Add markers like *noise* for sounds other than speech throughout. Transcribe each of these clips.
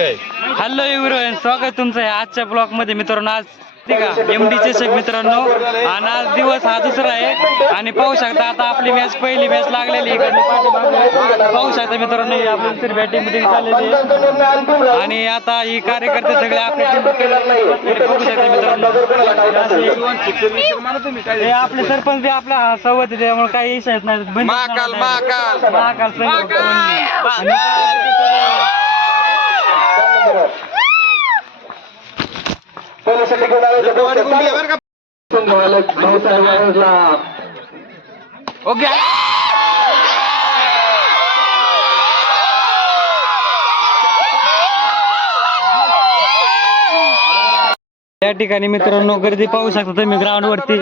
Hello everyone स्वागत तुमचं आहे आजच्या ब्लॉगमध्ये. मित्रांनो आज एम डी चषक मित्रांनो आणि आज दिवस हा दुसरा आहे. आणि पाहू शकता आता आपली मॅच पहिली मॅच लागलेली आहे. पाहू शकता मित्रांनो आपली दुसरी बॅटिंग बिटिंग चाललेली आहे. आणि आता ही कार्यकर्ते सगळे बघू शकता मित्रांनो. हे आपले सरपंच बी आपल्यासोबत आहे, त्यामुळे काही इशा येत नाही. महाकाल. महाकाल. महाकाल संघ. आणि ओके. या ठिकाणी मित्रांनो गर्दी पाहू शकता तुम्ही ग्राउंड वरती.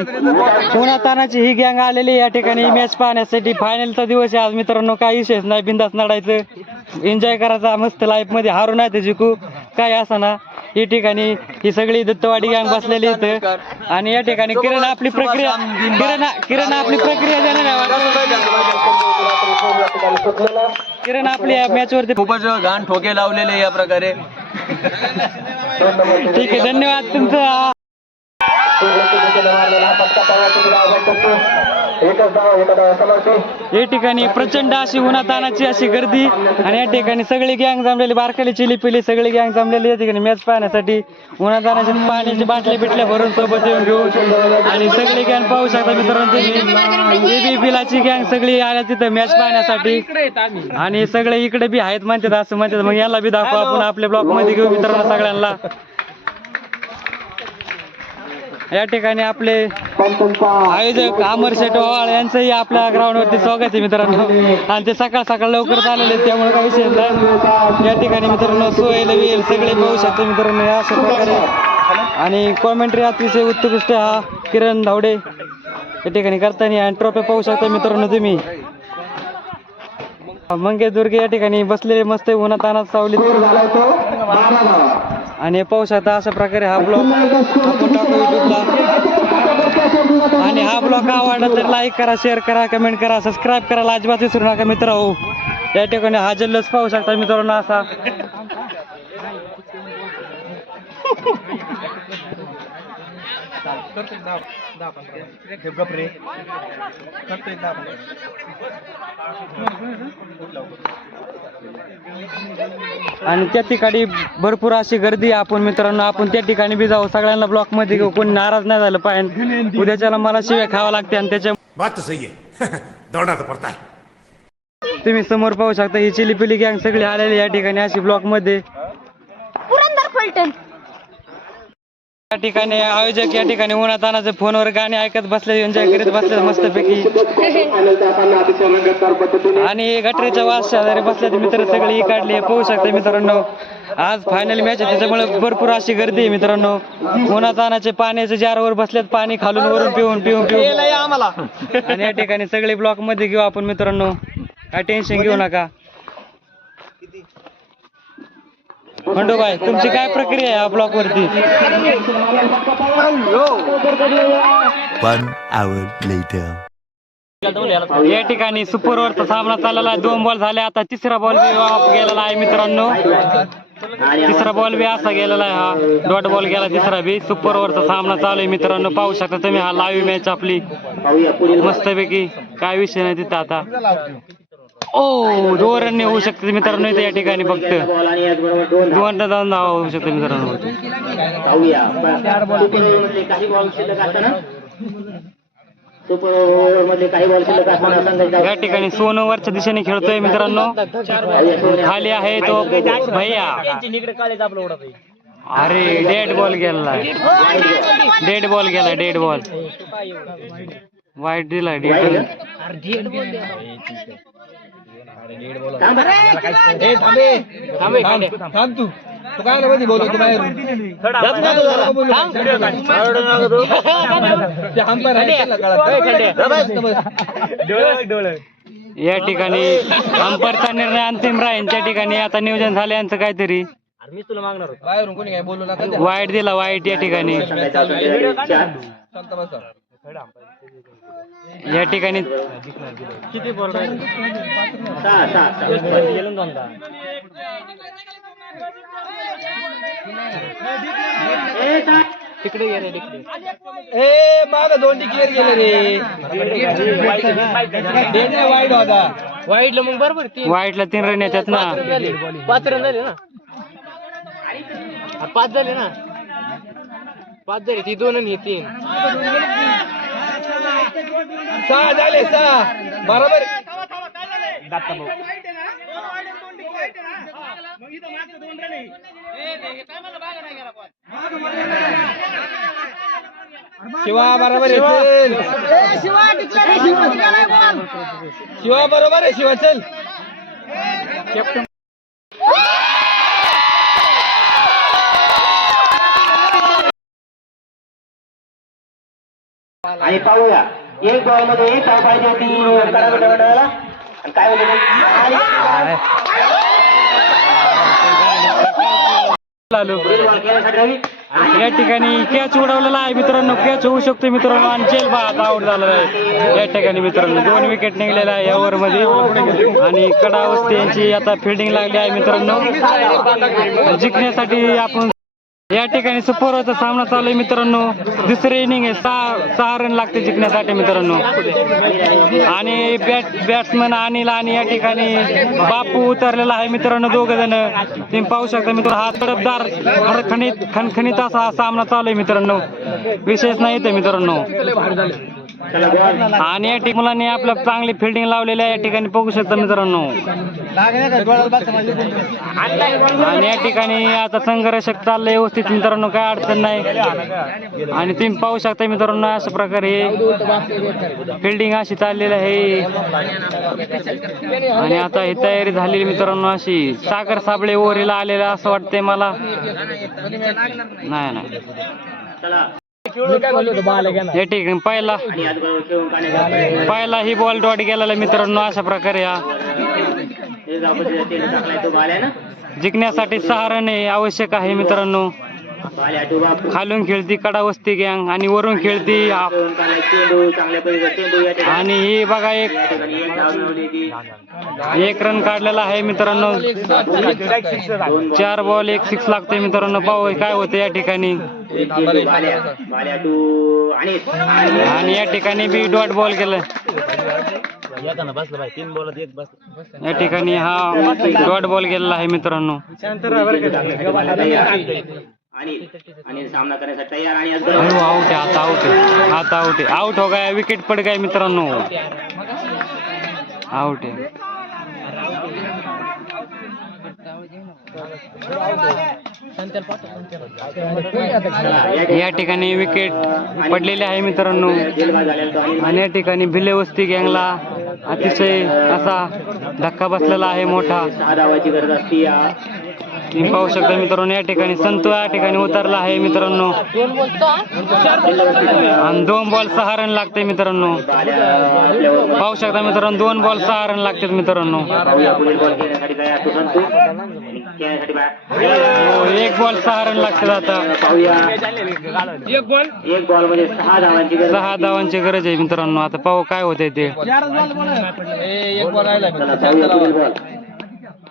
पुन्हा तानाची ही गँग आलेली या ठिकाणी मॅच पाहण्यासाठी फायनलचा दिवस आहे. आज मित्रांनो काही विशेष नाही. बिंदास लढायचं एन्जॉय करायचा मस्त लाईफमध्ये हारू नाही ते जिकू काय असं ना ही ठिकाणी ही सगळी दत्तवाडी गँग बसलेली इथं. आणि या ठिकाणी किरण आपली प्रक्रिया किरण किरण आपली प्रक्रिया देणार आहे किरण आपली मॅच वरती खूपच घाण ठोके लावलेले या प्रकारे. ठीक आहे धन्यवाद तुमचं. या ठिकाणी प्रचंड अशी उन्हातानाची अशी गर्दी आणि या ठिकाणी सगळी गँग जमलेली बारकाली चिली पिली सगळी गँग जमलेली. या ठिकाणी मॅच पाहण्यासाठी उन्हातानाची पाण्याची बाटल्या बिटल्या भरून सोबत येऊन घेऊन आणि सगळी गँग पाहू शकता मित्रांनो तुम्ही. बिलाची गँग सगळी आल्या तिथं मॅच पाहण्यासाठी. आणि सगळे इकडे बी आहेत म्हणतात असं म्हणतात. मग याला बी दाखवा. आपण आपल्या ब्लॉकमध्ये घेऊ मित्रांनो सगळ्यांना. या ठिकाणी आपले आयोजक अमर शेट ओवाळ यांचंही आपल्या ग्राउंड वरती स्वागत आहे मित्रांनो. आणि ते सकाळ सकाळ लवकर आलेले त्यामुळे काही विषय नाही. या ठिकाणी मित्रांनो सोय वेल सगळे पाहू शकते मित्रांनो या अशा प्रकारे. आणि कॉमेंट्री अतिशय उत्कृष्ट हा किरण धावडे. या ठिकाणी करताना आणि ट्रॉफी पाहू शकता मित्रांनो तुम्ही. मंगेश दुर्गे या ठिकाणी बसलेले मस्त उन्हात तानात सावलीत. आणि शकता अशा प्रकारे हा ब्लॉग आपण टाकू युट्यूबला. आणि हा ब्लॉग आवडला तर लाईक करा शेअर करा कमेंट करा सबस्क्राईब करायला अजिबात विसरू नका मित्र हो या ठिकाणी हा जल्लोष पाहू शकता मित्रांनो असा. आणि त्या ठिकाणी भरपूर अशी गर्दी आहे आपण मित्रांनो. आपण त्या ठिकाणी बी जाऊ. सगळ्यांना ब्लॉकमध्ये घेऊ. कोणी नाराज नाही झालं पाहिजे. उद्याच्याला मला शिव्या खावा लागते आणि त्याच्या बात सही है *laughs* दौड़ना तो पड़ता तुम्ही समोर पाहू शकता ही चिली पिली गँग सगळी आलेली या ठिकाणी अशी ब्लॉकमध्ये. पुरंदर फलटण. या ठिकाणी आयोजक या ठिकाणी उन्हात तानाचे फोनवर गाणे ऐकत बसले एन्जॉय करीत बसले मस्तपैकी. आणि गटरीच्या वास शेजारी बसले मित्र सगळी काढली पाहू शकता मित्रांनो आज फायनल मॅच आहे. त्याच्यामुळे भरपूर अशी गर्दी आहे मित्रांनो. उन्हात तानाचे पाण्याचे जारवर बसलेत पाणी खालून वरून पिऊन पिऊन पिऊन. आणि या ठिकाणी सगळे ब्लॉकमध्ये घेऊ आपण मित्रांनो. काय टेन्शन घेऊ नका. खंडोबाई तुमची काय प्रक्रिया आहे या ब्लॉक वरती? One hour later. या ठिकाणी सुपर ओव्हरचा सामना चाललेला आहे. दोन बॉल झाले. आता तिसरा बॉल बी गेलेला आहे मित्रांनो. तिसरा बॉल बी असा गेलेला आहे हा. डॉट बॉल गेला तिसरा बी. सुपर ओव्हरचा सामना चालू आहे मित्रांनो. पाहू शकता तुम्ही हा लाईव्ह मॅच आपली. मस्तपैकी. काय विषय नाही तिथं आता. ओ दोन रन होऊ शकते मित्रांनो इथे या ठिकाणी फक्त. दोन रन जाऊन धावा होऊ शकते मित्रांनो. या ठिकाणी सोनं वरच्या दिशेने खेळतोय मित्रांनो. खाली आहे तो भैया. अरे डेड बॉल गेला. डेड बॉल गेला डेड बॉल वाईट दिला डेड या ठिकाणी अंपरचा निर्णय अंतिम त्या ठिकाणी आता नियोजन झालं यांचं काहीतरी. वाईट दिला वाईट या ठिकाणी. या ठिकाणी तिकडे गेले तिकडे ए माग दोन टिकीवर गेले रे. वाईट होता. वाईडला मग बरोबर तीन. वाईटला तीन रन येतात ना. झाले. पाच रन झाले ना. पाच झाले ना. पाच झाले ती दोन आणि हे तीन. सहा झाले सहा. बरोबर. शिवा बरोबर आहे शिवा बरोबर आहे शिवा चल. आणि पाहूया. एक बॉलमध्ये एक धाव पाहिजे होती. आणि काय होते या ठिकाणी कॅच उडवलेला आहे मित्रांनो. कॅच होऊ शकतो मित्रांनो. आणि जेल बाद आउट झालेला आहे. या ठिकाणी मित्रांनो. दोन विकेट निघलेल्या आहे या ओव्हरमध्ये आणि कडावस्ती यांची आता फिल्डिंग लागली आहे मित्रांनो. जिंकण्यासाठी आपण या ठिकाणी सुपर सामना चालू आहे मित्रांनो. दुसरी इनिंग आहे. सहा सहा रन लागते जिंकण्यासाठी मित्रांनो. आणि बॅट बॅट्समन अनिल आणि या ठिकाणी बापू उतरलेला आहे मित्रांनो दोघ जण तुम्ही पाहू शकता मित्रांनो हा तडपदार खणखणीत खणखणीत असा हा सामना चालू आहे मित्रांनो. विशेष नाही ते मित्रांनो. आणि या ठिकाणी मुलांनी आपलं चांगली फिल्डिंग लावलेली आहे. या ठिकाणी बघू शकता मित्रांनो. आणि या ठिकाणी आता संघर्ष चाललंय व्यवस्थित. मित्रांनो काय अडचण नाही. आणि तुम्ही पाहू शकता मित्रांनो अशा प्रकारे फिल्डिंग अशी चाललेली आहे. आणि आता ही तयारी झालेली मित्रांनो अशी. सागर साबळे ओरीला आलेला असं वाटतंय मला. नाही नाही. या पहिला आणि आजूबाजूला खेळून काढण्याचा पहिला. ही बॉल डॉट गेलेला मित्रांनो अशा प्रकारे हा. आहे ना? जिंकण्यासाठी सहा रन हे आवश्यक आहे मित्रांनो. खालून खेळती कडावस्ती गँग आणि वरून खेळती आणि ही बघा एक एक रन काढलेला आहे मित्रांनो. चार बॉल एक सिक्स लागते मित्रांनो. पाहू काय होतं या ठिकाणी. आणि आणि या ठिकाणी बी डॉट बॉल केलं या ठिकाणी हा डॉट बॉल गेलेला आहे मित्रांनो. आणि आणि सामना करण्यासाठी तयार आणि आउट आहे आता आउट आहे. आता आउट आहे. आउट हो गया विकेट पड गया मित्रांनो. आउट आहे. या ठिकाणी विकेट पडलेले आहे मित्रांनो. आणि आणि या ठिकाणी भिलेवस्ती गँगला अतिशय असा धक्का बसलेला आहे मोठा. तुम्ही पाहू शकता मित्रांनो या ठिकाणी संतो या ठिकाणी उतरला आहे मित्रांनो. आणि दोन बॉल सहा रन लागते मित्रांनो. पाहू शकता मित्रांनो दोन बॉल सहा रन लागतात मित्रांनो. बॉल हो, एक बॉल सहा रन लागतात आता. पाहूया एक बॉलमध्ये सहा धावांची गरज सहा धावांची गरज आहे मित्रांनो. आता पाहू काय होतंय ते.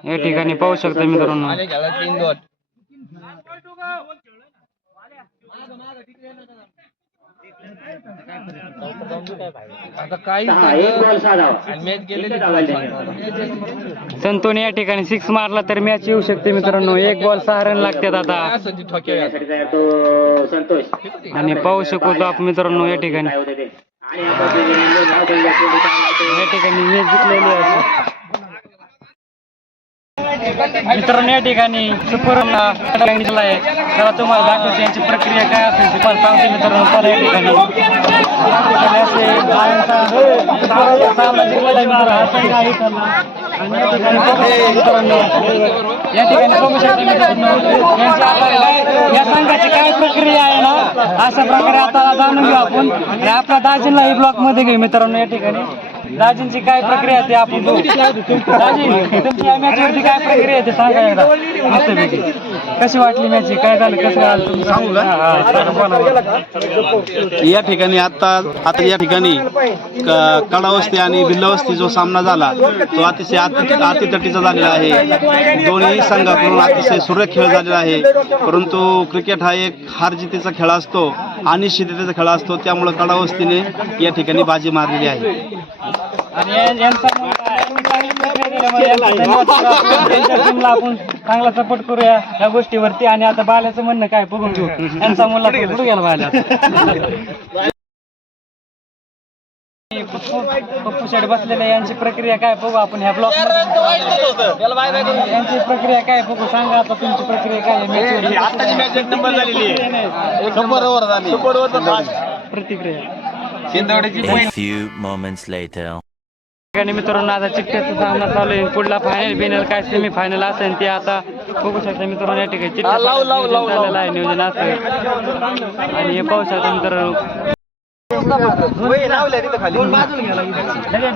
या ठिकाणी पाहू शकता मित्रांनो. संतोने या ठिकाणी सिक्स मारला तर मॅच येऊ शकते मित्रांनो. एक बॉल सहा रन लागतात आता. आणि पाहू शकतो आपण मित्रांनो या ठिकाणी. या ठिकाणी मॅच जिंकलेली आहे. मित्रांनो या ठिकाणी सुपर आहे. तेव्हा तुम्हाला दाखवतो यांची प्रक्रिया काय असेल. तुम्हाला सांगते मित्रांनो चला या ठिकाणी. या ठिकाणी मित्रांनो. या ठिकाणी बघू शकता मित्रांनो या संघाची काय प्रक्रिया आहे ना? अशा प्रकारे आता जाणून घेऊ आपण. आपला आपल्या दाजींना ब्लॉकमध्ये घेऊ मित्रांनो या ठिकाणी. दाजींची काय प्रक्रिया आहे ते आपण बघू. दाजी तुमची या मॅच वरती काय प्रक्रिया आहे ते सांगा एकदा. मस्तपैकी. कशी वाटली मॅच काय झालं? कसं झालं? सांगू का? या ठिकाणी आता आता या ठिकाणी क- कडावस्ती आणि बिल्लावस्ती जो सामना झाला तो अतिशय अति अतितटीचा झालेला आहे. दोन्ही संघाकडून अतिशय सुरेख खेळ झालेला आहे. परंतु क्रिकेट हा एक हार जितीचा खेळ असतो अनिश्चिततेचा खेळ असतो. त्यामुळे कडावस्तीने या ठिकाणी बाजी मारलेली आहे. आपण चांगला सपोर्ट करूया या गोष्टीवरती. आणि आता बाल्याचं म्हणणं काय बघून घेऊ. यांचा तर कुठे गेला बाल्या. पप्पू शेड बसलेले यांची प्रक्रिया काय बघू आपण ह्या ब्लॉक यांची प्रक्रिया काय बघू सांगा आता तुमची प्रक्रिया काय match वरती? प्रतिक्रिया. A few moments later. ठिकाणी मित्रांनो आता चिठ्ठ्याचा सामना चालू आहे. पुढला फायनल बिनल काय सेमी फायनल असेल ते आता बघू शकता मित्रांनो. या ठिकाणी चिठ्ठ्या चाललेलं आहे नियोजन असं. आणि हे पाहू शकता मित्रांनो. लगेच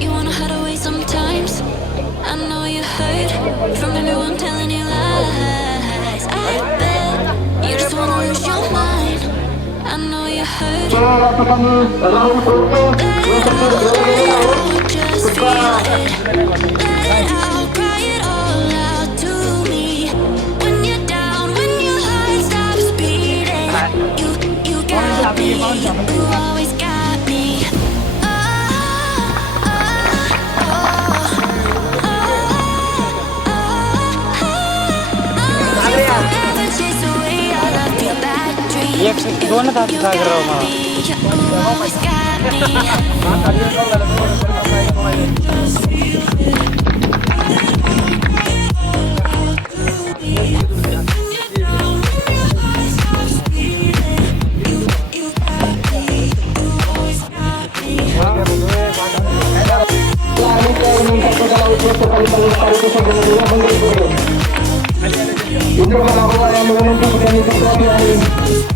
you wanna hide away sometimes. I know you hurt from everyone telling you lies. I bet you just wanna lose your mind. I know you hurt. Let it out, let it out, just feel it. Let it out, cry it all out to me. When you're down, when your heart stops beating, you you got me, you always ah. Ég svona þetta það aku yang itu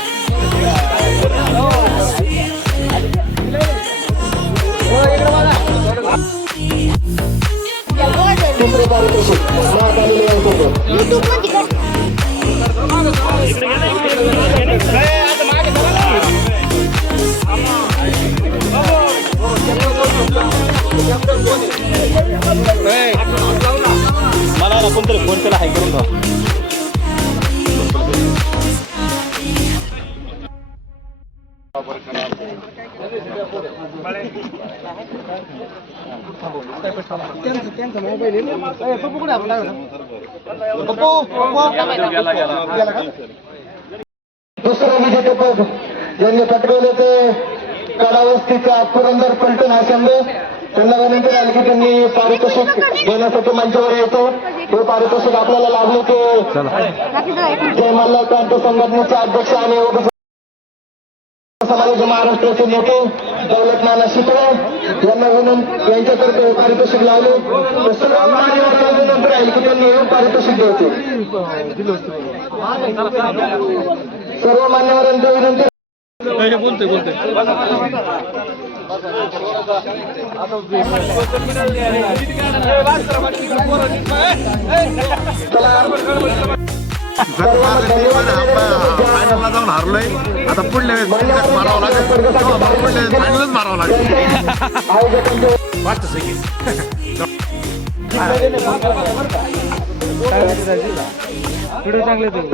सूत्रधार कसे mark आलेले आहेत मला आपण तरी phone केला हाय करून got me. You always got me. युट्यूबमध्ये कर. मला कोणतरी फोन केला हाय करून दुसरं विजेतेपद यांनी पटकवले ते कलावस्तीचा पुरंदर पलटण हा संघ त्यांना विनंती झाली की त्यांनी पारितोषिक देण्यासाठी मंचावर यायचं हे पारितोषिक आपल्याला लाभले ते जय क्रांती संघटनेचे अध्यक्ष आणि समाजाचे महाराष्ट्राचे नेते दौलत नाना शितळे यांना विनंती यांच्याकरता हे पारितोषिक लावले. तर सर्व मान्यवरांना विनंती राहील की त्यांनी पारितोषिक द्यायचे. सर्व मान्यवरांची विनंती बोलतोय बोलतोय. फायनलला जाऊन हारलोय आता पुढल्या वेळेस मारावं लागेल पुढल्या वेळेस फायनलच मारावं लागेल आयोजकांचे वाटतं सगळी व्हिडिओ चांगले तसेच